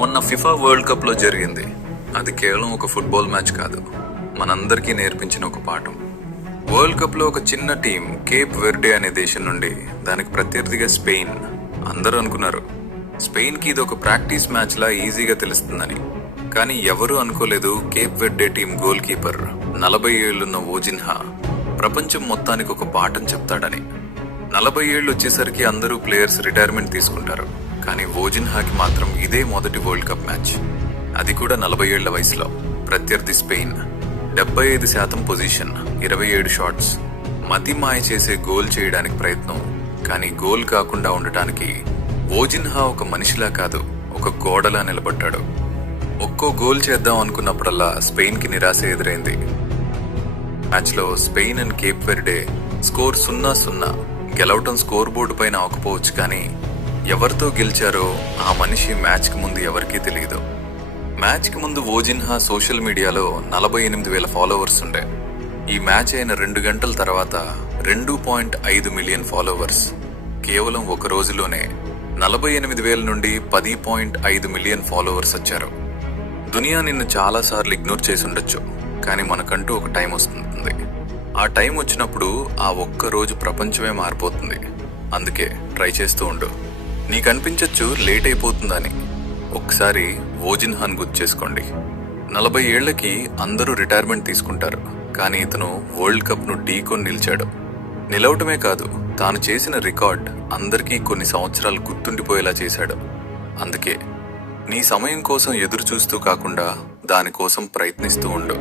మొన్న FIFA world cup లో జరిగింది. అది కేవలం ఒక ఫుట్బాల్ మ్యాచ్ కాదు, మనందరికీ నేర్పించిన ఒక పాఠం. వరల్డ్ కప్ లో ఒక చిన్న టీం కేప్ వెర్డే అనే దేశం నుండి దానికి ప్రత్యర్థిగా స్పెయిన్. అందరూ అనుకున్నారు స్పెయిన్ కి ఇది ఒక ప్రాక్టీస్ మ్యాచ్ లా ఈజీగా తెలుస్తుందని. కానీ ఎవరూ అనుకోలేదు Cape Verde team goal keeper 40 ఏళ్లున్న వోజిన్హా ప్రపంచం మొత్తానికి ఒక పాఠం చెప్తాడని. 40 ఏళ్ళు వచ్చేసరికి అందరూ ప్లేయర్స్ రిటైర్మెంట్ తీసుకుంటారు, కానీ వోజిన్హాకి మాత్రం ఇదే మొదటి వరల్డ్ కప్ మ్యాచ్. అది కూడా 40 ఏళ్ల వయసులో. ప్రత్యర్థి స్పెయిన్. 75% position, 27 shots. మతి మాయ చేసే గోల్ చేయడానికి ప్రయత్నం, కానీ గోల్ కాకుండా ఉండటానికి వోజిన్హా ఒక మనిషిలా కాదు, ఒక గోడలా నిలబడ్డాడు. ఒక్కో గోల్ చేద్దాం అనుకున్నప్పుడల్లా స్పెయిన్ కి నిరాశ ఎదురైంది. మ్యాచ్ లో Spain and Cape Verde score 0-0. గెలవటం స్కోర్ బోర్డు పైన అవ్వకపోవచ్చు, కానీ ఎవరితో గెలిచారో ఆ మనిషి మ్యాచ్ కి ముందు ఎవరికీ తెలియదు. మ్యాచ్ కి ముందు వోజిన్హా సోషల్ మీడియాలో 48,000 ఫాలోవర్స్ ఉండే. ఈ మ్యాచ్ అయిన 2 గంటల తర్వాత 2.5 మిలియన్ ఫాలోవర్స్. కేవలం ఒక రోజులోనే 48,000 నుండి 10.5 మిలియన్ ఫాలోవర్స్ వచ్చారు. దునియా నిన్ను చాలా సార్లు ఇగ్నోర్ చేసి ఉండొచ్చు, కానీ మనకంటూ ఒక టైం వస్తుంది. ఆ టైం వచ్చినప్పుడు ఆ ఒక్క రోజు ప్రపంచమే మారిపోతుంది. అందుకే ట్రై చేస్తూ ఉండు. నీకు అనిపించచ్చు లేట్ అయిపోతుందని. ఒక్కసారి వోజిన్హాన్ గుర్తు చేసుకోండి. 40 ఏళ్లకి అందరూ రిటైర్మెంట్ తీసుకుంటారు, కానీ ఇతను వరల్డ్ కప్ ను ఢీకొని నిలిచాడు. నిలవటమే కాదు, తాను చేసిన రికార్డ్ అందరికీ కొన్ని సంవత్సరాలు గుర్తుండిపోయేలా చేశాడు. అందుకే నీ సమయం కోసం ఎదురు చూస్తూ కాకుండా దానికోసం ప్రయత్నిస్తూ ఉండు.